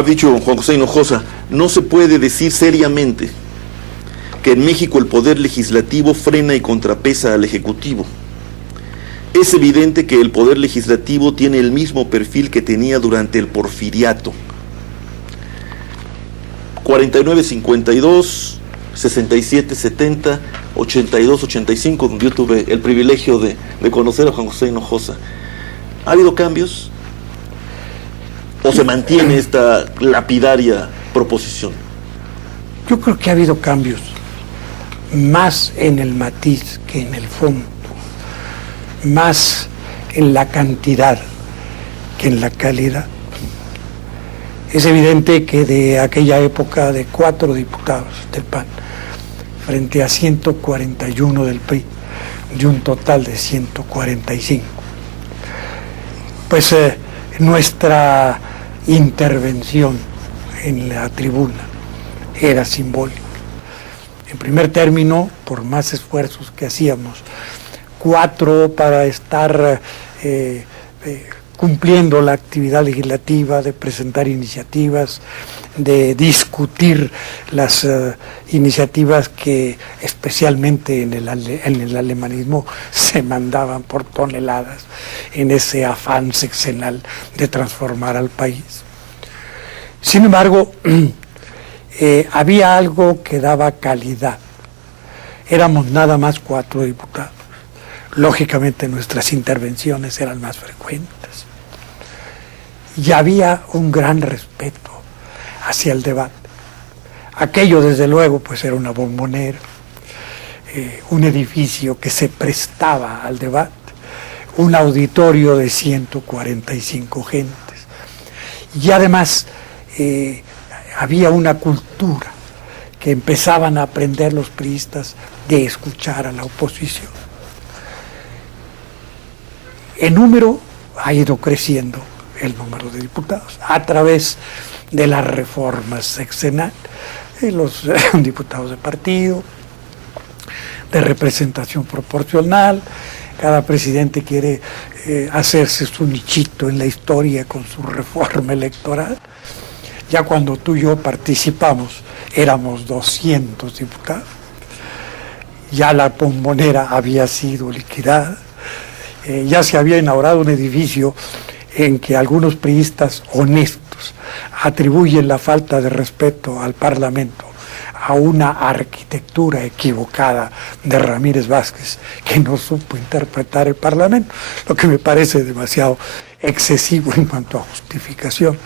Ha dicho Juan José Hinojosa, no se puede decir seriamente que en México el poder legislativo frena y contrapesa al ejecutivo. Es evidente que el poder legislativo tiene el mismo perfil que tenía durante el porfiriato. 49-52, 67-70, 82-85, donde yo tuve el privilegio de conocer a Juan José Hinojosa. ¿Ha habido cambios? ¿O se mantiene esta lapidaria proposición? Yo creo que ha habido cambios, más en el matiz que en el fondo, más en la cantidad que en la calidad. Es evidente que de aquella época de 4 diputados del PAN frente a 141 del PRI, de un total de 145, pues nuestra intervención en la tribuna era simbólica. En primer término, por más esfuerzos que hacíamos, 4 para estar cumpliendo la actividad legislativa, de presentar iniciativas, de discutir las iniciativas que especialmente en el alemanismo se mandaban por toneladas en ese afán sexenal de transformar al país. Sin embargo, había algo que daba calidad. Éramos nada más 4 diputados. Lógicamente nuestras intervenciones eran más frecuentes. Y había un gran respeto hacia el debate. Aquello, desde luego, pues era una bombonera, un edificio que se prestaba al debate, un auditorio de 145 gentes. Y además había una cultura que empezaban a aprender los priistas de escuchar a la oposición. El número ha ido creciendo, el número de diputados, a través de las reformas sexenales, los diputados de partido, de representación proporcional. Cada presidente quiere hacerse su nichito en la historia con su reforma electoral. Ya cuando tú y yo participamos, éramos 200 diputados. Ya la bombonera había sido liquidada. Ya se había inaugurado un edificio en que algunos priistas honestos atribuyen la falta de respeto al Parlamento a una arquitectura equivocada de Ramírez Vázquez, que no supo interpretar el Parlamento, lo que me parece demasiado excesivo en cuanto a justificación.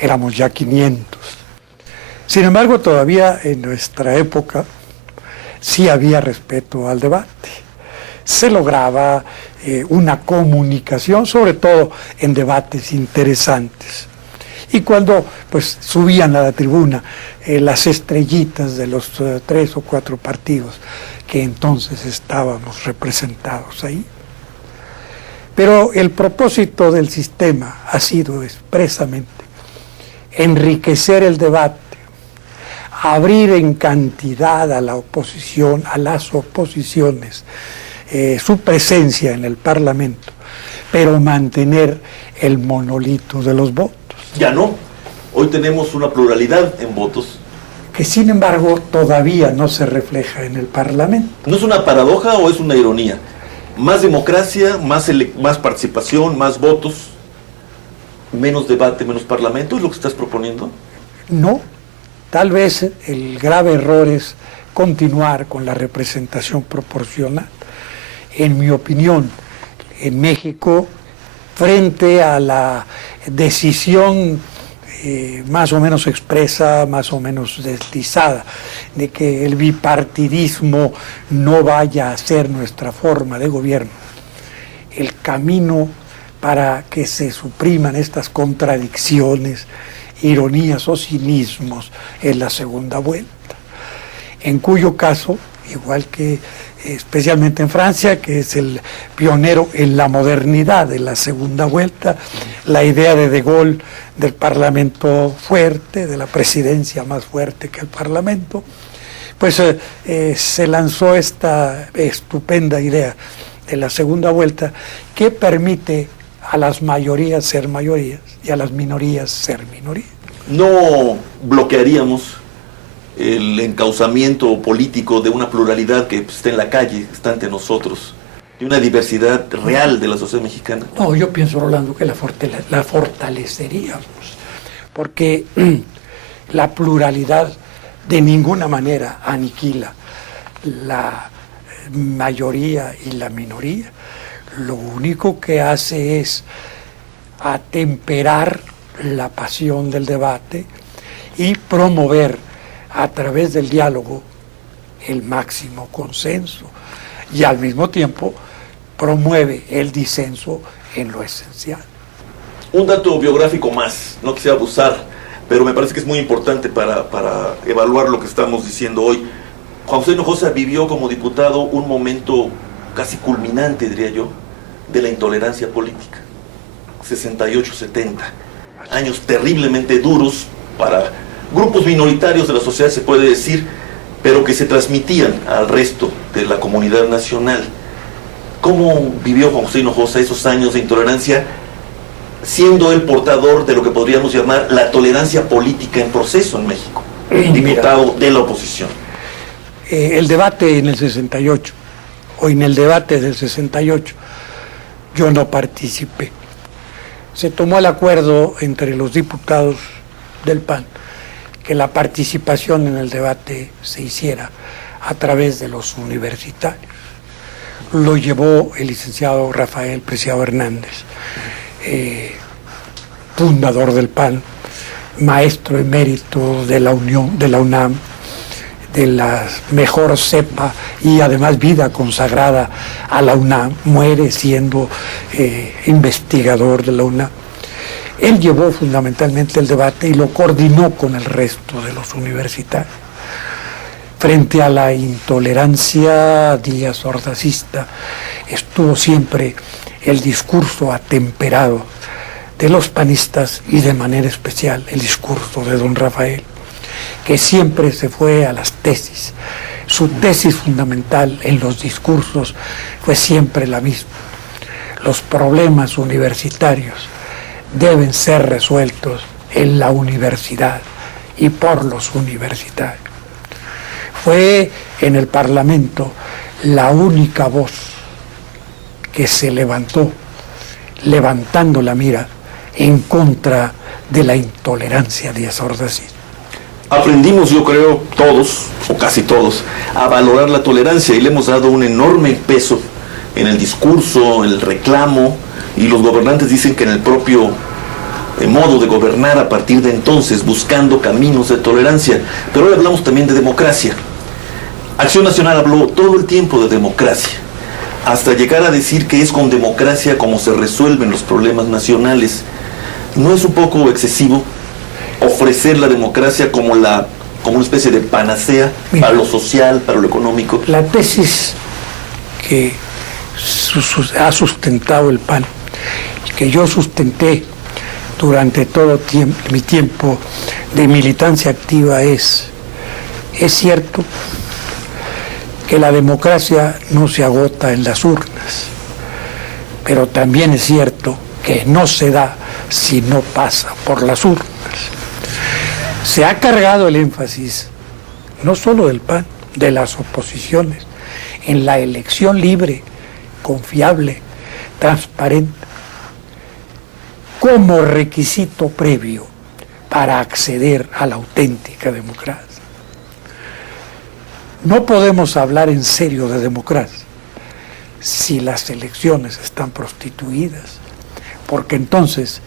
Éramos ya 500. Sin embargo, todavía en nuestra época sí había respeto al debate. Se lograba una comunicación, sobre todo en debates interesantes. Y cuando pues subían a la tribuna las estrellitas de los 3 o 4 partidos que entonces estábamos representados ahí. Pero el propósito del sistema ha sido expresamente enriquecer el debate, abrir en cantidad a la oposición, a las oposiciones, su presencia en el Parlamento, pero mantener el monolito de los votos. Ya no. Hoy tenemos una pluralidad en votos. Que sin embargo todavía no se refleja en el Parlamento. ¿No es una paradoja o es una ironía? Más democracia, más participación, más votos, menos debate, menos Parlamento, ¿es lo que estás proponiendo? No. Tal vez el grave error es continuar con la representación proporcional. En mi opinión, en México, frente a la decisión más o menos expresa, más o menos deslizada, de que el bipartidismo no vaya a ser nuestra forma de gobierno, el camino para que se supriman estas contradicciones, ironías o cinismos es la segunda vuelta, en cuyo caso, igual que especialmente en Francia, que es el pionero en la modernidad de la segunda vuelta, la idea de Gaulle del Parlamento fuerte, de la presidencia más fuerte que el Parlamento, pues se lanzó esta estupenda idea de la segunda vuelta que permite a las mayorías ser mayorías y a las minorías ser minorías. no bloquearíamos el encauzamiento político de una pluralidad que está en la calle, está ante nosotros, de una diversidad real de la sociedad mexicana. No, yo pienso, Rolando, que la fortaleceríamos, porque la pluralidad de ninguna manera aniquila la mayoría y la minoría. Lo único que hace es atemperar la pasión del debate y promover a través del diálogo el máximo consenso, y al mismo tiempo promueve el disenso en lo esencial. Un dato biográfico más, no quisiera abusar, pero me parece que es muy importante para evaluar lo que estamos diciendo hoy. Juan José Hinojosa vivió como diputado un momento casi culminante, diría yo, de la intolerancia política. 68-70, años terriblemente duros para grupos minoritarios de la sociedad, se puede decir, pero que se transmitían al resto de la comunidad nacional. ¿Cómo vivió Juan José Hinojosa esos años de intolerancia, siendo el portador de lo que podríamos llamar la tolerancia política en proceso en México, diputado de la oposición? El debate en el 68, o en el debate del 68, yo no participé. Se tomó el acuerdo entre los diputados del PAN que la participación en el debate se hiciera a través de los universitarios. Lo llevó el licenciado Rafael Preciado Hernández, fundador del PAN, maestro emérito de la UNAM, de la mejor cepa y además vida consagrada a la UNAM, muere siendo investigador de la UNAM. Él llevó fundamentalmente el debate y lo coordinó con el resto de los universitarios. Frente a la intolerancia díaz ordazista, estuvo siempre el discurso atemperado de los panistas y de manera especial el discurso de don Rafael, que siempre se fue a las tesis. Su tesis fundamental en los discursos fue siempre la misma. Los problemas universitarios deben ser resueltos en la universidad y por los universitarios. Fue en el Parlamento la única voz que se levantó, levantando la mira en contra de la intolerancia díaz ordazista. Aprendimos, yo creo, todos, o casi todos, a valorar la tolerancia y le hemos dado un enorme peso en el discurso, en el reclamo, y los gobernantes dicen que en el propio modo de gobernar a partir de entonces, buscando caminos de tolerancia. Pero hoy hablamos también de democracia. Acción Nacional habló todo el tiempo de democracia, hasta llegar a decir que es con democracia como se resuelven los problemas nacionales. ¿No es un poco excesivo ofrecer la democracia como una especie de panacea para lo social, para lo económico? La tesis que ha sustentado el PAN, que yo sustenté durante todo mi tiempo de militancia activa, es cierto que la democracia no se agota en las urnas, pero también es cierto que no se da si no pasa por las urnas. Se ha cargado el énfasis, no solo del PAN, de las oposiciones, en la elección libre, confiable, transparente, como requisito previo para acceder a la auténtica democracia. No podemos hablar en serio de democracia si las elecciones están prostituidas, porque entonces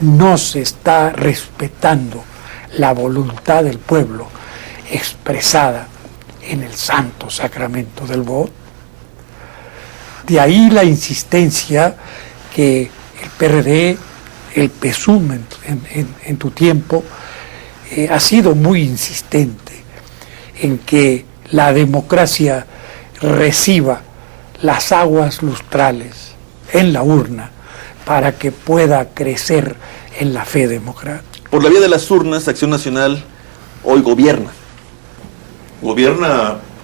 no se está respetando la voluntad del pueblo expresada en el santo sacramento del voto. De ahí la insistencia que el PRD, el PSUM en tu tiempo, ha sido muy insistente en que la democracia reciba las aguas lustrales en la urna para que pueda crecer en la fe democrática. Por la vía de las urnas, Acción Nacional hoy gobierna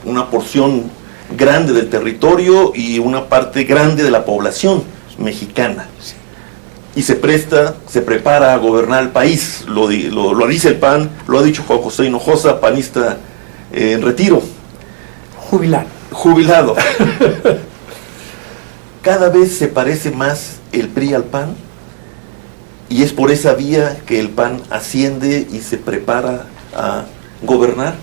una porción grande del territorio y una parte grande de la población mexicana. y se prepara a gobernar el país. Lo dice el PAN, lo ha dicho Juan José Hinojosa, panista en retiro. Jubilado. Cada vez se parece más el PRI al PAN, y es por esa vía que el PAN asciende y se prepara a gobernar,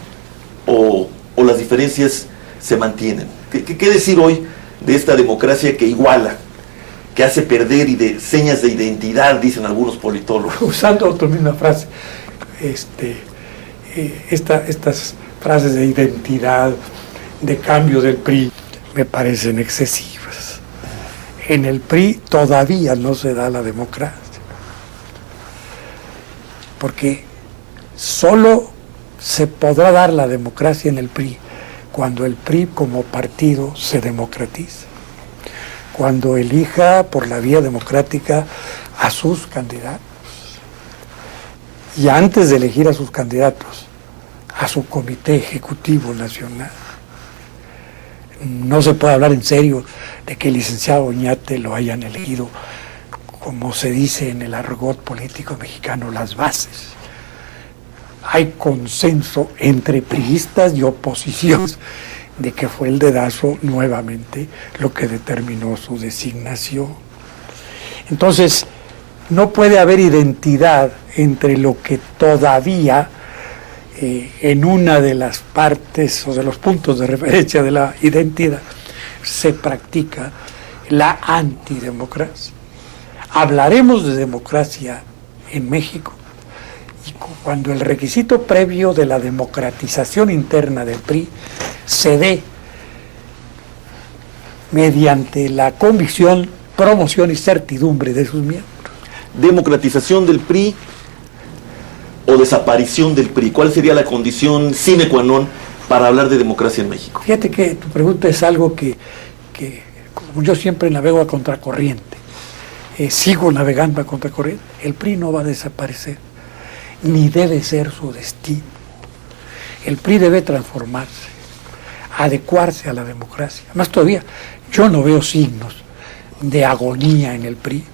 o las diferencias se mantienen. ¿Qué decir hoy de esta democracia que iguala, que hace perder señas de identidad, dicen algunos politólogos? Usando tu misma frase, estas frases de identidad, de cambio del PRI, me parecen excesivas. En el PRI todavía no se da la democracia, porque solo se podrá dar la democracia en el PRI cuando el PRI como partido se democratiza, cuando elija por la vía democrática a sus candidatos, y antes de elegir a sus candidatos, a su comité ejecutivo nacional. No se puede hablar en serio de que el licenciado Oñate lo hayan elegido, como se dice en el argot político mexicano, las bases. Hay consenso entre priistas y oposiciones de que fue el dedazo nuevamente lo que determinó su designación. Entonces, no puede haber identidad entre lo que todavía en una de las partes o de los puntos de referencia de la identidad se practica la antidemocracia. Hablaremos de democracia en México y cuando el requisito previo de la democratización interna del PRI se dé mediante la convicción, promoción y certidumbre de sus miembros. Democratización del PRI o desaparición del PRI. ¿Cuál sería la condición sine qua non para hablar de democracia en México? Fíjate que tu pregunta es algo que como yo siempre navego a contracorriente, sigo navegando a contracorriente. El PRI no va a desaparecer, ni debe ser su destino. El PRI debe transformarse, adecuarse a la democracia. Más todavía, yo no veo signos de agonía en el PRI.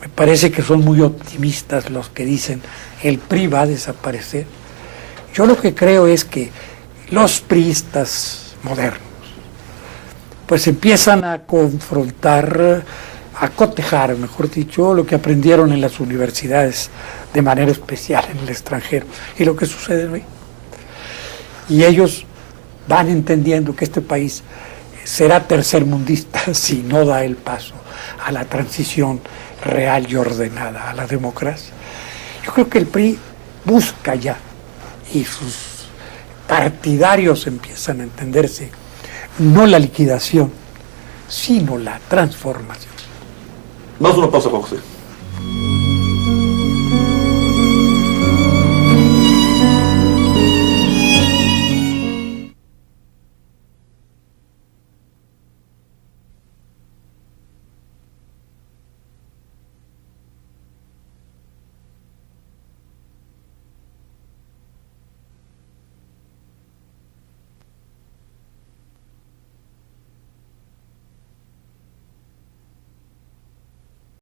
Me parece que son muy optimistas los que dicen el PRI va a desaparecer. Yo lo que creo es que los priistas modernos pues empiezan a confrontar, a cotejar, mejor dicho, lo que aprendieron en las universidades de manera especial en el extranjero y lo que sucede hoy. Y ellos van entendiendo que este país será tercermundista si no da el paso a la transición real y ordenada, a la democracia. Yo creo que el PRI busca ya, y sus partidarios empiezan a entenderse, no la liquidación, sino la transformación. Vamos a una pausa, Juan José.